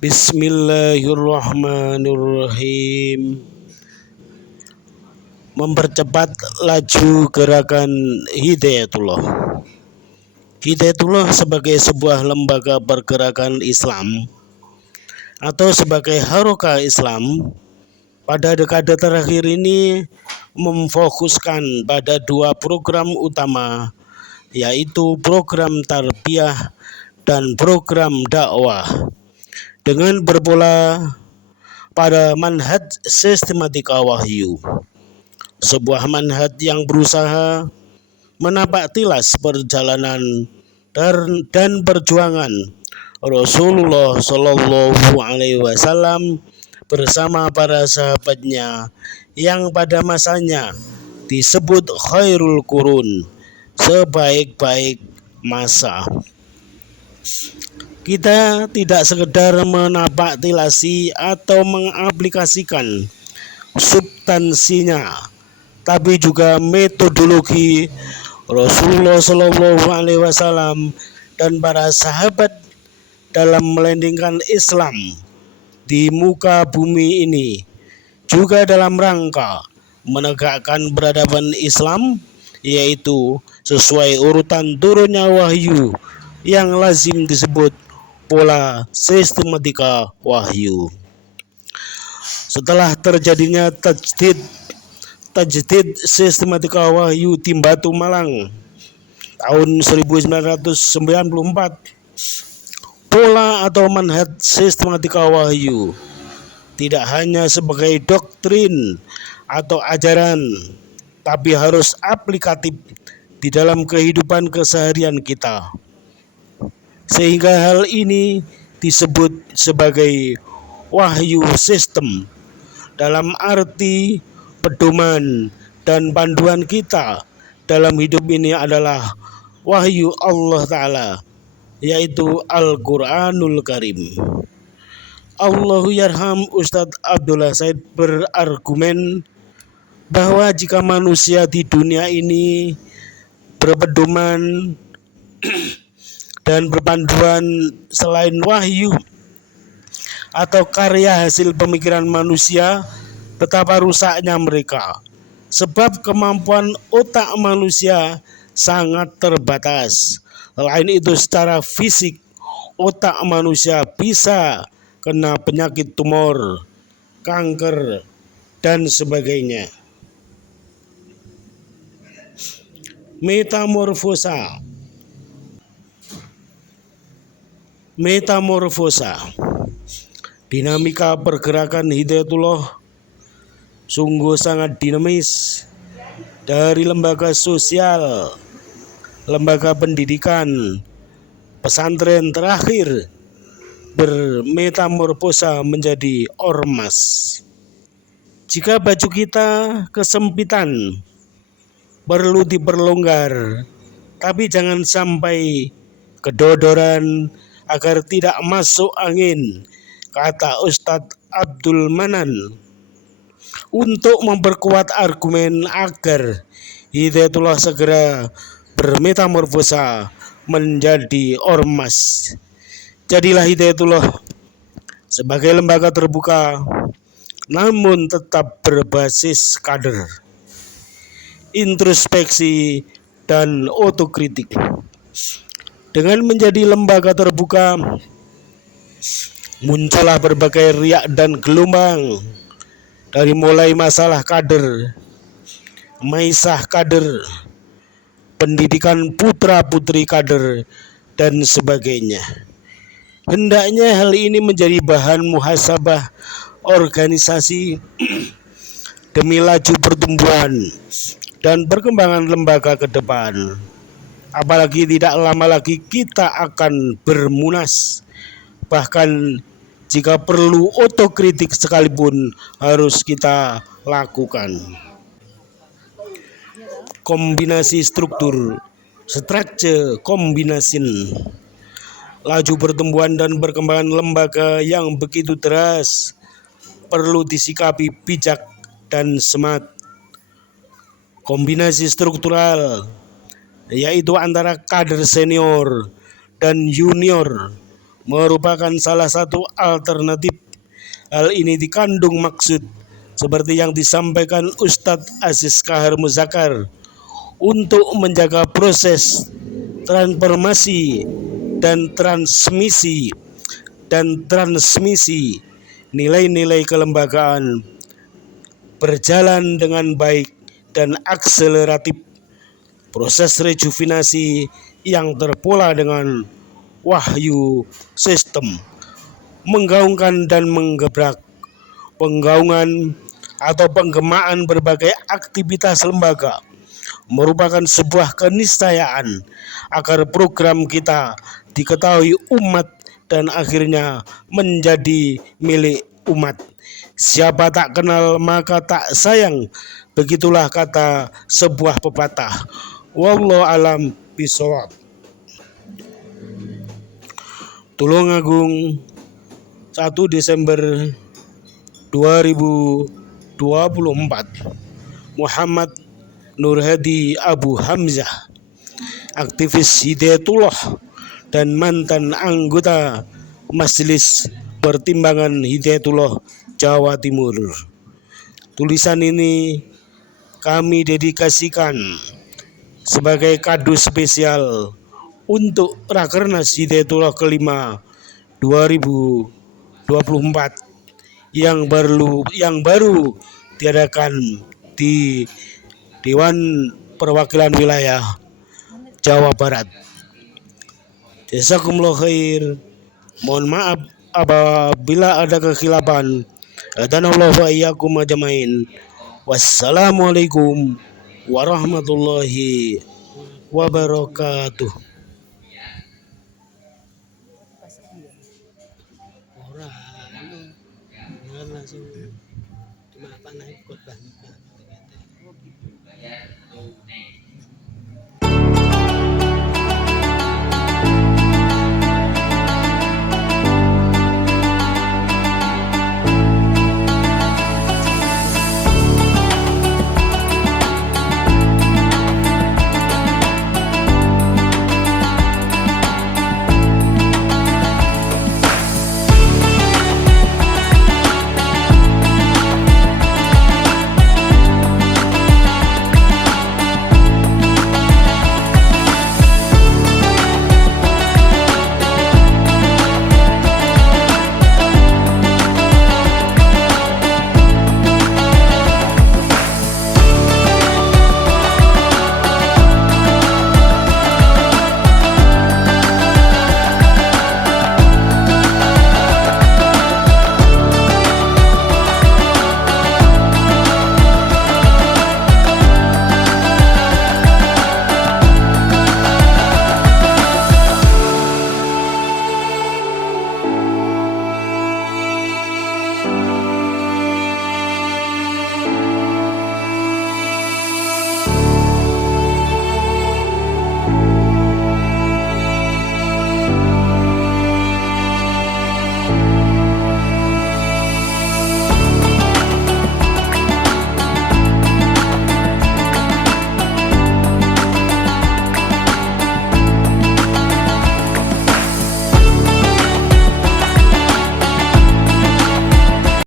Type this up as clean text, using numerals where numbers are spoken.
Bismillahirrahmanirrahim. Mempercepat laju gerakan Hidayatullah. Hidayatullah sebagai sebuah lembaga pergerakan Islam atau sebagai harokah Islam pada dekade terakhir ini memfokuskan pada dua program utama, yaitu program tarbiyah dan program dakwah dengan berpola pada manhaj sistematika wahyu, sebuah manhaj yang berusaha menapak tilas perjalanan dan perjuangan Rasulullah Shallallahu Alaihi Wasallam bersama para sahabatnya yang pada masanya disebut khairul qurun, sebaik-baik masa. Kita tidak sekedar menapak tilasi atau mengaplikasikan substansinya, tapi juga metodologi Rasulullah Shallallahu Alaihi Wasallam dan para sahabat dalam melandingkan Islam di muka bumi ini, juga dalam rangka menegakkan peradaban Islam, yaitu sesuai urutan turunnya wahyu yang lazim disebut pola sistematika wahyu. Setelah terjadinya tajdid sistematika wahyu di Batu Malang tahun 1994, pola atau manhaj sistematika wahyu tidak hanya sebagai doktrin atau ajaran, tapi harus aplikatif di dalam kehidupan keseharian kita. Sehingga hal ini disebut sebagai wahyu sistem, dalam arti pedoman dan panduan kita dalam hidup ini adalah wahyu Allah Ta'ala, yaitu Al-Quranul Karim. Allahu Yarham Ustadz Abdullah Said berargumen bahwa jika manusia di dunia ini berpedoman dan berpanduan selain wahyu atau karya hasil pemikiran manusia, betapa rusaknya mereka. Sebab kemampuan otak manusia sangat terbatas. Selain itu, secara fisik otak manusia bisa kena penyakit tumor, kanker, dan sebagainya. Metamorfosa, dinamika pergerakan Hidayatullah sungguh sangat dinamis. Dari lembaga sosial, lembaga pendidikan, pesantren terakhir bermetamorfosa menjadi ormas. Jika baju kita kesempitan, perlu diperlonggar, tapi jangan sampai kedodoran agar tidak masuk angin, kata Ustadz Abdul Manan. Untuk memperkuat argumen agar Hidayatullah segera bermetamorfosa menjadi ormas, jadilah Hidayatullah sebagai lembaga terbuka namun tetap berbasis kader, introspeksi, dan otokritik. Dengan menjadi lembaga terbuka, muncullah berbagai riak dan gelombang, dari mulai masalah kader, maisah kader, pendidikan putra-putri kader, dan sebagainya. Hendaknya hal ini menjadi bahan muhasabah organisasi demi laju pertumbuhan dan perkembangan lembaga ke depan. Apalagi tidak lama lagi kita akan bermunas. Bahkan jika perlu otokritik sekalipun harus kita lakukan. Kombinasi struktur, structure combination. Laju pertumbuhan dan perkembangan lembaga yang begitu deras perlu disikapi bijak dan smart. Kombinasi struktural, yaitu antara kader senior dan junior, merupakan salah satu alternatif. Hal ini dikandung maksud seperti yang disampaikan Ustadz Aziz Kahar Muzakar untuk menjaga proses transformasi dan transmisi nilai-nilai kelembagaan berjalan dengan baik dan akseleratif. Proses rejuvenasi yang terpola dengan wahyu sistem menggaungkan dan menggebrak penggaungan atau penggemaan berbagai aktivitas lembaga merupakan sebuah keniscayaan agar program kita diketahui umat dan akhirnya menjadi milik umat. Siapa tak kenal maka tak sayang. Begitulah kata sebuah pepatah. Wallahu alam bisawab. Tulungagung 1 Desember 2024. Muhammad Nur Hadi Abu Hamzah, aktivis Hidayatullah dan mantan anggota Majelis Pertimbangan Hidayatullah Jawa Timur. Tulisan ini kami dedikasikan sebagai kado spesial untuk Rakernas Hidayatullah kelima 2024 yang baru diadakan di Dewan Perwakilan Wilayah Jawa Barat. Jazakumullah khair. Mohon maaf apabila ada kekhilafan. Adanallahu wa iyyakum ajmain. Wassalamualaikum warahmatullahi wabarakatuh. Ora, langsung cuma apa naik khotbah nikah.